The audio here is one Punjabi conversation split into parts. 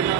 ਹਾਂ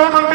coming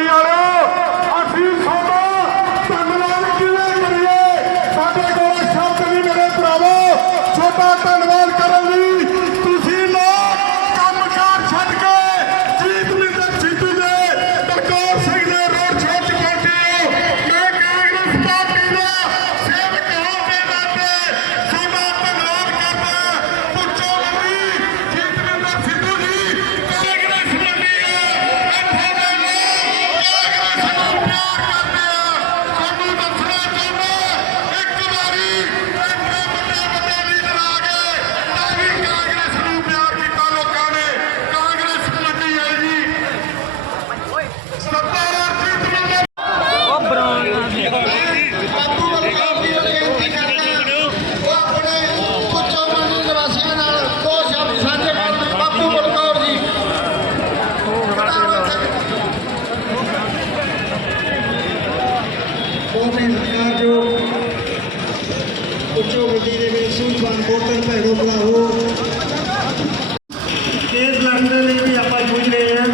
ਵਿੱਚ ਸੂਝਵਾਨ ਵੋਟਰ ਭੈਣੋ ਭਰਾਵੋ ਕੇਸ ਲੜਨ ਦੇ ਲਈ ਵੀ ਆਪਾਂ ਜੂਝ ਰਹੇ ਹਾਂ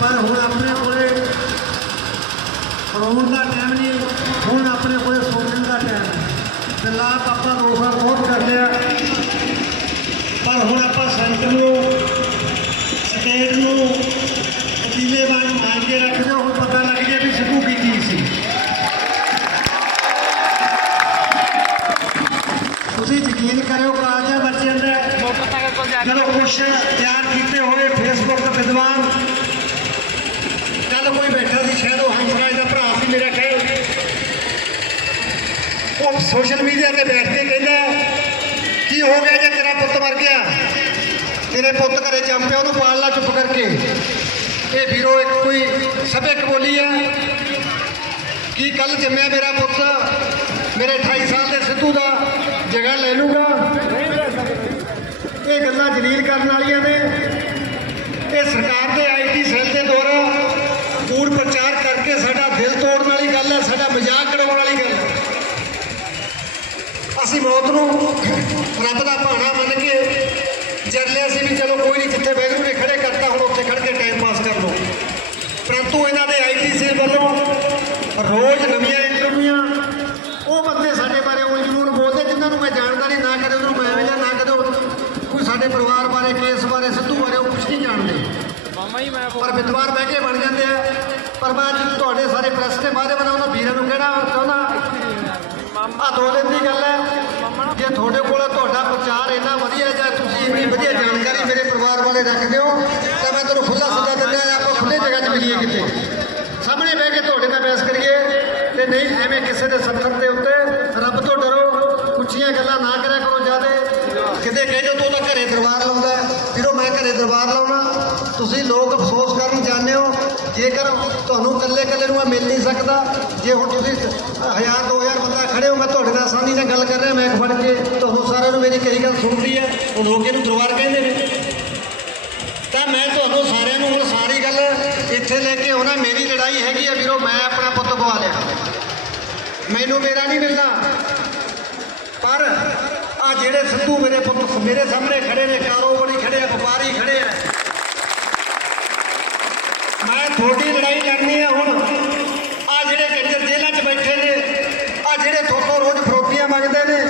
ਪਰ ਹੁਣ ਆਪਣੇ ਕੋਲੇ ਪੜਾਉਣ ਦਾ ਟਾਈਮ ਨਹੀਂ ਹੁਣ ਆਪਣੇ ਕੋਲੇ ਸੋਚਣ ਦਾ ਟਾਈਮ ਹੈ ਫਿਲਹਾਲ ਆਪਾਂ ਦੋ ਸਾਲ ਬਹੁਤ ਕਰ ਲਿਆ ਪਰ ਹੁਣ ਆਪਾਂ ਸੈਂਟਰ ਨੂੰ ਸਟੇਟ ਨੂੰ ਵਕੀਲੇ ਵਾਂਗ ਮਾਰ ਕੇ ਰੱਖਦੇ ਹੁਣ ਪਤਾ ਲੱਗ ਗਿਆ ਵੀ ਸਿੱਧੂ ਕੀ ਚੀਜ਼ ਸੀ ਤੁਸੀਂ ਯਕੀਨ ਕਰਿਓ ਕਾਲਜਾਂ ਬੱਚਿਆਂ ਦਾ ਮੋਟਰ ਸਾਈਕਲ ਕੋਲ ਜਾ ਕੇ ਜਦੋਂ ਕੁਛ ਤਿਆਰ ਕੀਤੇ ਹੋਏ ਫੇਸਬੁੱਕ ਤੇ ਵਿਦਵਾਨ ਕੱਲ ਕੋਈ ਬੈਠਾ ਸੀ ਸ਼ਾਇਦ ਉਹ ਹੰਸਰਾਜ ਦਾ ਭਰਾ ਸੀ ਮੇਰਾ ਖਿਆਲ ਉਹ ਸੋਸ਼ਲ ਮੀਡੀਆ ਤੇ ਬੈਠ ਕੇ ਕਹਿੰਦਾ, ਕੀ ਹੋ ਗਿਆ ਜੇ ਤੇਰਾ ਪੁੱਤ ਮਰ ਗਿਆ? ਤੇਰੇ ਪੁੱਤ ਘਰੇ ਜੰਮ ਪਿਆ, ਉਹਨੂੰ ਪਾਲ ਲਾ ਚੁੱਪ ਕਰਕੇ। ਇਹ ਵੀਰੋ, ਇੱਕ ਕੋਈ ਸਭਿਅਕ ਬੋਲੀ ਆ। ਕੀ ਕੱਲ ਜੰਮਿਆ ਮੇਰਾ ਪੁੱਤ? ਮੇਰੇ 28 ਸਾਲ ਦੇ ਸਿੱਧੂ ਦਾ ਜਗ੍ਹਾ ਲੈ ਲੂਗਾ ਇਹ ਗੱਲਾਂ ਜਲੀਲ ਕਰਨ ਵਾਲੀਆਂ ਨੇ। ਇਹ ਸਰਕਾਰ ਦਾ ਭਾਣਾ ਮੰਨ ਕੇ ਜਰਲੇ ਅਸੀਂ ਵੀ ਚਲੋ ਕੋਈ ਨਹੀਂ ਜਿੱਥੇ ਵੈਗਰੂ ਨੇ ਖੜੇ ਕਰਤਾ ਹੁਣ ਉੱਥੇ ਖੜ ਕੇ ਟਾਈਮ ਪਾਸ ਕਰ ਲਓ। ਪਰੰਤੂ ਇਹਨਾਂ ਦੇ ਆਈਟੀ ਸੈੱਲ ਵੱਲੋਂ ਰੋਜ਼ ਨਵੀਆਂ ਇੰਟਰਵਿਊਆਂ ਉਹ ਬੰਦੇ ਸਾਡੇ ਬਾਰੇ ਉਹ ਜਨੂਨ ਬੋਲਦੇ ਜਿਨ੍ਹਾਂ ਨੂੰ ਮੈਂ ਜਾਣਦਾ ਨਹੀਂ ਨਾ ਕਦੇ ਉਹਨੂੰ ਮੈਂ ਮਿਲਿਆ ਨਾ ਕਦੇ ਕੋਈ ਸਾਡੇ ਪਰਿਵਾਰ ਬਾਰੇ ਕੇਸ ਬਾਰੇ ਸਿੱਧੂ ਬਾਰੇ ਉਹ ਕੁਝ ਨਹੀਂ ਜਾਣਦੇ। ਮਾਮਾ ਹੀ ਮੈਂ ਪਰ ਵਿਦਵਾਨ ਬਹਿ ਕੇ ਬਣ ਜਾਂਦੇ ਆ। ਪਰ ਮੈਂ ਤੁਹਾਡੇ ਸਾਰੇ ਪ੍ਰੈਸ ਦੇ ਬਾਰੇ ਬਣਾ ਉਹਨਾਂ ਵੀਰਾਂ ਨੂੰ ਕਹਿਣਾ ਚਾਹੁੰਦਾ। ਆ ਦੋ ਦਿਨ ਦੀ ਗੱਲ ਹੈ ਜੇ ਤੁਹਾਡੇ ਕੋਲ ਤੁਹਾਡਾ ਪ੍ਰਚਾਰ ਇੰਨਾ ਵਧੀਆ ਜਾਂ ਤੁਸੀਂ ਇੰਨੀ ਵਧੀਆ ਜਾਣਕਾਰੀ ਮੇਰੇ ਪਰਿਵਾਰ ਬਾਰੇ ਰੱਖਦੇ ਤਾਂ ਮੈਂ ਤੁਹਾਨੂੰ ਖੁੱਲਾ ਸੱਦਾ ਦਿੰਦਾ ਆਪਾਂ ਖੁੱਲੇ ਜਗ੍ਹਾ 'ਚ ਮਿਲੀਏ ਕਿਤੇ। ਸਾਹਮਣੇ ਬਹਿ ਕੇ ਤੁਹਾਡੇ ਨਾਲ ਬਹਿਸ ਕਰੀਏ ਤੇ ਨਹੀਂ, ਐਵੇਂ ਕਿਸੇ ਦੇ ਸੱਥਰ ਦੇ ਉੱਤੇ ਰੱਬ ਤੋਂ ਡਰੋ, ਉੱਚੀਆਂ ਗੱਲਾਂ ਨਾ ਕਰਿਆ ਕਰੋ ਜਿਆਦੇ। ਕਿਤੇ ਕਹਿ ਜੋ ਤੂੰ ਤਾਂ ਘਰੇ ਦਰਬਾਰ ਲਾਉਂਦਾ ਹੈ। ਵੀਰੋ, ਮੈਂ ਘਰੇ ਦਰਬਾਰ ਲਾਉਣਾ। ਤੁਸੀਂ ਲੋਕ ਅਫਸੋਸ ਕਰਨ ਜਾਂਦੇ ਹੋ, ਜੇਕਰ ਤੁਹਾਨੂੰ ਇਕੱਲੇ ਇਕੱਲੇ ਨੂੰ ਮੈਂ ਮਿਲ ਨਹੀਂ ਸਕਦਾ, ਜੇ ਹੁਣ ਤੁਸੀਂ ਹਜ਼ਾਰ, ਦੋ ਹਜ਼ਾਰ ਬੰਦਾ ਖੜੇ ਹੋ, ਮੈਂ ਤੁਹਾਡੇ ਨਾਲ ਆਸਾਨੀ ਨਾਲ ਗੱਲ ਕਰ ਰਿਹਾ, ਮੈਂ ਫੜ ਕੇ ਤੁਹਾਨੂੰ ਸਾਰਿਆਂ ਨੂੰ ਮੇਰੀ ਕਈ ਗੱਲ ਸੁਣਦੀ ਹੈ। ਉਹ ਲੋਕ ਇਹਨੂੰ ਦਰਬਾਰ ਕਹਿੰਦੇ ਨੇ ਤਾਂ ਮੈਂ ਤੁਹਾਨੂੰ ਸਾਰਿਆਂ ਨੂੰ ਹੁਣ ਸਾਰੀ ਗੱਲ ਇੱਥੇ ਲੈ ਕੇ ਉਹਨਾਂ ਮੇਰੀ ਲੜਾਈ ਹੈਗੀ ਆ ਵੀਰੋ, ਮੈਂ ਆਪਣਾ ਪੁੱਤ ਗਵਾ ਲਿਆ। ਮੈਨੂੰ ਮੇਰਾ ਨਹੀਂ ਮਿਲਣਾ। ਪਰ ਆ ਜਿਹੜੇ ਸਿੱਧੂ ਮੇਰੇ ਪੁੱਤ ਮੇਰੇ ਸਾਹਮਣੇ ਖੜੇ ਨੇ, ਕਾਰੋਬਾਰੀ ਖੜੇ ਆ, ਵਪਾਰੀ ਖੜੇ ਆ ਮੈਂ ਤੁਹਾਡੀ ਲੜਾਈ ਲੜਨੀ ਆ ਹੁਣ ਆ ਜਿਹੜੇ ਕੰਜਰ ਜੇਲ੍ਹਾਂ 'ਚ ਬੈਠੇ ਨੇ ਆ ਜਿਹੜੇ ਥੋਤੋਂ ਰੋਜ਼ ਫਰੋਤੀਆਂ ਮੰਗਦੇ ਨੇ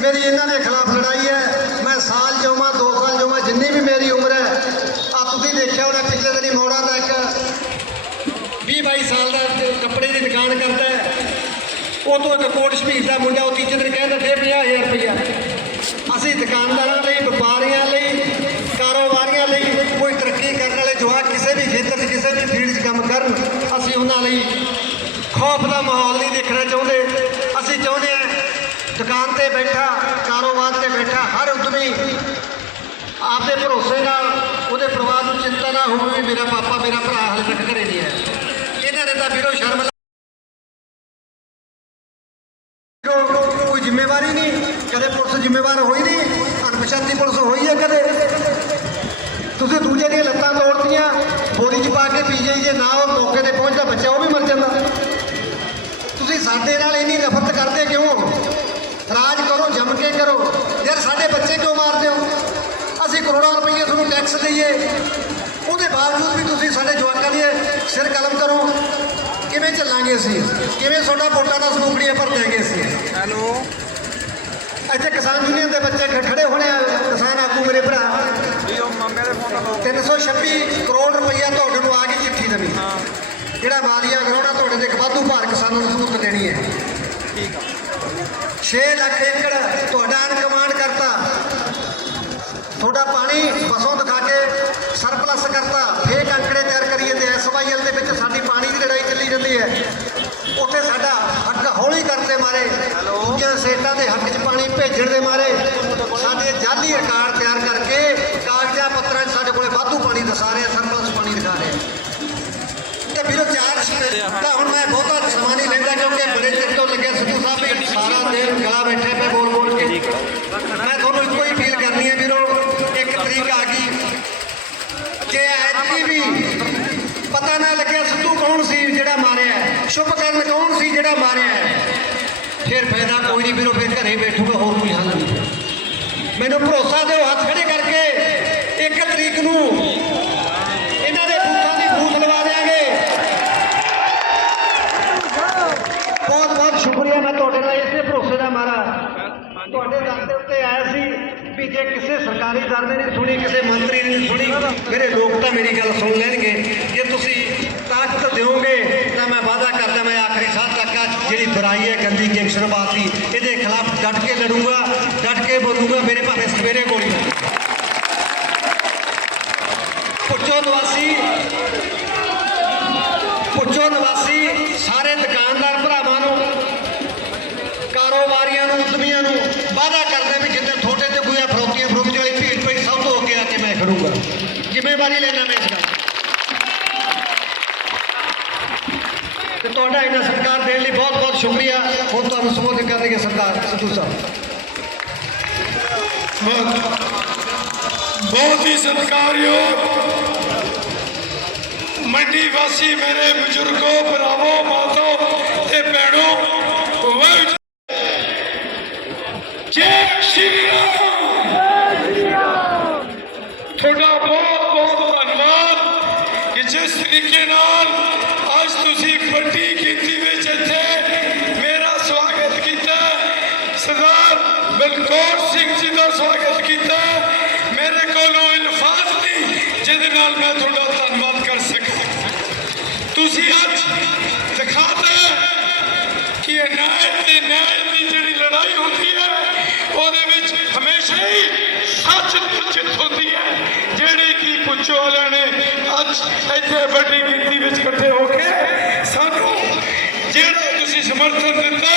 ਮੇਰੀ ਇਹਨਾਂ ਦੇ ਖਿਲਾਫ ਲੜਾਈ ਹੈ ਮੈਂ ਸਾਲ ਜਾਵਾਂ ਦੋ ਸਾਲ ਜਾਵਾਂ ਜਿੰਨੀ ਵੀ ਮੇਰੀ ਉਮਰ ਹੈ ਆ ਤੁਸੀਂ ਦੇਖਿਆ ਹੋਣਾ ਪਿਛਲੇ ਦਿਨੀ ਮੋੜਾ ਦਾ ਇੱਕ 20 22 ਸਾਲ ਦਾ ਤੇ ਕੱਪੜੇ ਦੀ ਦੁਕਾਨ ਕਰਦਾ ਹੈ ਉਹ ਤੋਂ ਇੱਕ ਕੋਟ ਸ਼ਮੀਰ ਦਾ ਮੁੰਡਾ, ਉਹ ਤੀਜੇ ਦਿਨ ਕਹਿੰਦਾ ਦੇ 50000 ਰੁਪਇਆ ਅਸੀਂ ਦੁਕਾਨਦਾਰਾਂ ਲਈ, ਵਪਾਰੀਆਂ ਲਈ, ਕਾਰੋਬਾਰੀਆਂ ਲਈ ਕੋਈ ਤਰੱਕੀ ਕਰਨ ਵਾਲੇ ਜਵਾਕ ਕਿਸੇ ਵੀ ਖੇਤਰ 'ਚ, ਕਿਸੇ ਵੀ ਫੀਲਡ 'ਚ ਕੰਮ ਕਰਨ, ਅਸੀਂ ਉਹਨਾਂ ਲਈ ਖੌਫ ਦਾ ਮਾਹੌਲ ਨਹੀਂ ਦੇਖਣਾ ਚਾਹੁੰਦੇ। ਅਸੀਂ ਚਾਹੁੰਦੇ ਹਾਂ ਦੁਕਾਨ ਤੇ ਬੈਠਾ, ਕਾਰੋਬਾਰ ਤੇ ਬੈਠਾ, ਹਰ ਉਦਮੀ ਆਪਦੇ ਭਰੋਸੇ ਨਾਲ, ਉਹਦੇ ਪਰਿਵਾਰ ਨੂੰ ਚਿੰਤਾ ਨਾ ਹੋਵੇ ਵੀ ਮੇਰਾ ਪਾਪਾ, ਮੇਰਾ ਭਰਾ ਹਾਲੇ ਤੱਕ ਘਰੇ ਨਹੀਂ ਆਇਆ। ਇਹਨਾਂ ਨੇ ਤਾਂ ਵੀਰੋ ਸ਼ਰਮ ਜ਼ਿੰਮੇਵਾਰੀ ਨਹੀਂ। ਕਦੇ ਪੁਲਿਸ ਜ਼ਿੰਮੇਵਾਰ ਹੋਈ ਨਹੀਂ, ਅਣਪਛਾਤੀ ਪੁਲਿਸ ਹੋਈ ਹੈ ਕਦੇ। ਤੁਸੀਂ ਦੂਜੇ ਦੀਆਂ ਲੱਤਾਂ ਤੋੜਤੀਆਂ, ਬੋਰੀ 'ਚ ਪਾ ਕੇ ਪੀ ਜੇ ਨਾ ਉਹ ਮੌਕੇ ਤੇ ਪਹੁੰਚਦਾ, ਬੱਚਾ ਉਹ ਵੀ ਮਰ ਜਾਂਦਾ। ਤੁਸੀਂ ਸਾਡੇ ਨਾਲ ਇੰਨੀ ਨਫ਼ਰਤ ਕਰਦੇ ਕਿਉਂ? ਰਾਜ ਕਰੋ, ਜੰਮ ਕੇ ਕਰੋ। ਯਾਰ, ਸਾਡੇ ਬੱਚੇ ਕਿਉਂ ਮਾਰਦੇ ਹੋ? ਅਸੀਂ ਕਰੋੜਾਂ ਰੁਪਏ ਤੁਹਾਨੂੰ ਟੈਕਸ ਦਈਏ। ਉਹਦੇ ਬਾਵਜੂਦ ਵੀ ਤੁਸੀਂ ਸਾਡੇ ਜਵਾਕਾਂ ਦੀ ਸਿਰ ਕਲਮ ਕਰੋ। ਕਿਵੇਂ ਚੱਲਾਂਗੇ ਅਸੀਂ? ਕਿਵੇਂ ਤੁਹਾਡਾ ਵੋਟਾਂ ਦਾ ਸਮੂਕੜੀਆਂ ਭਰ ਦਿਆਂਗੇ ਅਸੀਂ। ਹੈਲੋ? ਇੱਥੇ ਕਿਸਾਨ ਯੂਨੀਅਨ ਦੇ ਬੱਚੇ ਖੜੇ ਹੋਣੇ ਆ, ਕਿਸਾਨ ਆਗੂ ਮੇਰੇ ਭਰਾ। ਵੀ ਉਹ ਮਾਮੇ 326 ਕਰੋੜ ਰੁਪਈਆ ਤੁਹਾਡੇ ਨੂੰ ਆ ਗਈ ਚਿੱਠੀ ਨਵੀਂ। ਜਿਹੜਾ ਮਾਲੀਆ ਕਰਾਉਣਾ ਤੁਹਾਡੇ ਦੇ ਇੱਕ ਵਾਧੂ ਭਾਰ ਕਿਸਾਨਾਂ ਨੂੰ ਸਹੂਲਤ ਦੇਣੀ ਹੈ। ਠੀਕ ਆ 6 ਲੱਖ ਏਕੜ ਤੁਹਾਡਾ ਅਨਕਮਾਂਡ ਕਰਤਾ। ਤੁਹਾਡਾ ਪਾਣੀ ਬਸੋਂ ਦਿਖਾ ਕੇ ਸਰਪਲਸ ਕਰਤਾ ਫੇਕ ਅੰਕੜੇ ਤਿਆਰ ਕਰੀ ਜਾਂਦੇ ਐਸਵਾਈਐਲ ਦੇ ਵਿੱਚ ਸਾਡੀ ਪਾਣੀ ਦੀ ਲੜਾਈ ਚੱਲੀ ਜਾਂਦੀ ਹੈ ਉੱਥੇ ਸਾਡਾ ਹੱਕ ਹੌਲੀ ਕਰਦੇ ਮਾਰੇ। ਦੂਜੀਆਂ ਸਟੇਟਾਂ ਦੇ ਹੱਕ 'ਚ ਪਾਣੀ ਭੇਜਣ ਦੇ ਮਾਰੇ। ਸਾਡੇ ਜਾਲੀ ਰਿਕਾਰਡ ਤਿਆਰ ਕਰਕੇ ਕਾਗਜ਼ਾਂ ਪੱਤਰਾਂ 'ਚ ਸਾਡੇ ਕੋਲੇ ਵਾਧੂ ਪਾਣੀ ਦਿਖਾ ਰਹੇ ਆ ਪਾਣੀ ਦਿਖਾ ਰਹੇ ਤੇ ਵੀਰੋ, ਚਾਰ ਤਾਂ ਹੁਣ ਮੈਂ ਬਹੁਤਾ ਸਮਾਂ ਨਹੀਂ ਲੈਂਦਾ ਕਿਉਂਕਿ ਬੜੇ ਚਿਰ ਤੋਂ ਲੱਗਿਆ ਸਿੱਧੂ ਸਾਹਿਬ ਸਾਰਾ ਦਿਨ ਗਲਾ ਬੈਠੇ ਪਏ ਬੋਲ ਬੋਲ ਕੇ। ਮੈਂ ਤੁਹਾਨੂੰ ਇੱਕੋ ਹੀ ਫੀਲ ਕਰਨੀ ਹੈ ਵੀਰੋ, ਇੱਕ ਤਰੀਕ ਆ ਗਈ। ਜੇ ਐਤਕੀ ਵੀ ਪਤਾ ਨਾ ਲੱਗਿਆ ਸਿੱਧੂ ਕੌਣ ਸੀ ਜਿਹੜਾ ਮਾਰਿਆ ਸ਼ੁਭ ਕਰਨ ਕੌਣ ਸੀ ਜਿਹੜਾ ਮਾਰਿਆ ਫਿਰ ਫਾਇਦਾ ਕੋਈ ਨਹੀਂ ਵੀਰੋ ਫਿਰ ਘਰੇ ਬੈਠੂਗਾ, ਹੋਰ ਕੋਈ ਹੱਲ ਨਹੀਂ। ਮੈਨੂੰ ਭਰੋਸਾ ਦਿਓ, ਹੱਥ ਖੜੇ ਕਰਕੇ, ਇੱਕ ਤਰੀਕ ਨੂੰ ਇਹਨਾਂ ਦੇ ਬੂਥਾਂ ਦੀ ਬੂਥ ਲਵਾ ਦੇਾਂਗੇ ਬਹੁਤ ਬਹੁਤ ਸ਼ੁਕਰੀਆ ਮੈਂ ਤੁਹਾਡੇ ਨਾਲ ਇਸੇ ਭਰੋਸੇ ਦਾ ਮਾਰਾ। ਤੁਹਾਡੇ ਦਰ ਦੇ ਉੱਤੇ ਆਇਆ ਸੀ ਵੀ ਜੇ ਕਿਸੇ ਸਰਕਾਰੀ ਦਰ ਨੇ ਨਹੀਂ ਸੁਣੀ, ਕਿਸੇ ਮੰਤਰੀ ਨੇ ਨਹੀਂ ਸੁਣੀ, ਮੇਰੇ ਲੋਕ ਤਾਂ ਮੇਰੀ ਗੱਲ ਸੁਣ ਲੈਣਗੇ ਜੇ ਤੁਸੀਂ ਤਾਕਤ ਦਿਓਗੇ ਤਾਂ ਮੈਂ ਵਾਅਦਾ ਕਰਦਾ ਮੈਂ ਆਖਰੀ ਸਾਹ ਤੱਕ ਆ ਜਿਹੜੀ ਬੁਰਾਈ ਹੈ ਇਹਦੇ ਖਿਲਾਫ ਡਟ ਕੇ ਲੜੂੰਗਾ, ਡਟ ਕੇ ਬੋਲੂੰਗਾ, ਮੇਰੇ ਭਾਵੇਂ ਸਵੇਰੇ ਗੋਲੀ ਪੁੱਛੋ ਨਿਵਾਸੀ ਪੁੱਛੋ ਨਿਵਾਸੀ, ਸਾਰੇ ਦੁਕਾਨਦਾਰ ਭਰਾਵਾਂ ਨੂੰ, ਕਾਰੋਬਾਰੀਆਂ ਨੂੰ ਉਦਮੀਆਂ ਨੂੰ ਵਾਅਦਾ ਕਰਦੇ ਵੀ ਜਿੱਦਾਂ ਤੁਹਾਡੇ ਤੇ ਕੋਈ ਫਰੋਤੀਆਂ ਫਰੋਤੀ ਵਾਲੀ ਭੀੜ ਪਈ, ਸਭ ਤੋਂ ਅੱਗੇ ਆ ਕੇ ਮੈਂ ਖੜੂੰਗਾ। ਜ਼ਿੰਮੇਵਾਰੀ ਲੈਣਾ ਮੈਂ ਇਸ ਗੱਲ ਤੇ ਤੁਹਾਡਾ ਇਹਨਾਂ ਸਰਕਾਰ ਦੇਣ ਲਈ ਬਹੁਤ ਬਹੁਤ ਸ਼ੁਕਰੀਆ। ਹੁਣ ਤੁਹਾਨੂੰ ਸੰਬੋਧਨ ਕਰਨਗੇ ਸਰਦਾਰ ਸਿੱਧੂ ਸਾਹਿਬ। ਬਹੁਤ ਹੀ ਸਤਿਕਾਰਯੋਗ ਮੰਡੀ ਵਾਸੀ ਮੇਰੇ ਬਜ਼ੁਰਗੋ, ਭਰਾਵੋ, ਮਾਤੋ ਨਹੀਂ ਨਾਲ ਮੈਂ ਤੁਹਾਡਾ ਧੰਨਵਾਦ ਕਰ ਸਕਾਂ। ਤੁਸੀਂ ਅੱਜ ਦਿਖਾਤਾ ਕਿ ਇਹ ਤੇ ਨਿਆਂ ਦੀ ਜਿਹੜੀ ਲੜਾਈ ਹੁੰਦੀ ਹੈ, ਉਹਦੇ ਵਿੱਚ ਹਮੇਸ਼ਾ ਹੀ ਸੱਚ ਦੀ ਜਿੱਤ ਹੁੰਦੀ ਹੈ। ਜਿਹੜੀ ਕਿ ਪੁੱਛੋ ਵਾਲਿਆਂ ਨੇ, ਅੱਜ ਇੱਥੇ ਵੱਡੀ ਗਿਣਤੀ ਵਿੱਚ ਇਕੱਠੇ ਹੋ ਕੇ ਸਾਨੂੰ ਜਿਹੜਾ ਤੁਸੀਂ ਸਮਰਥਨ ਦਿੱਤਾ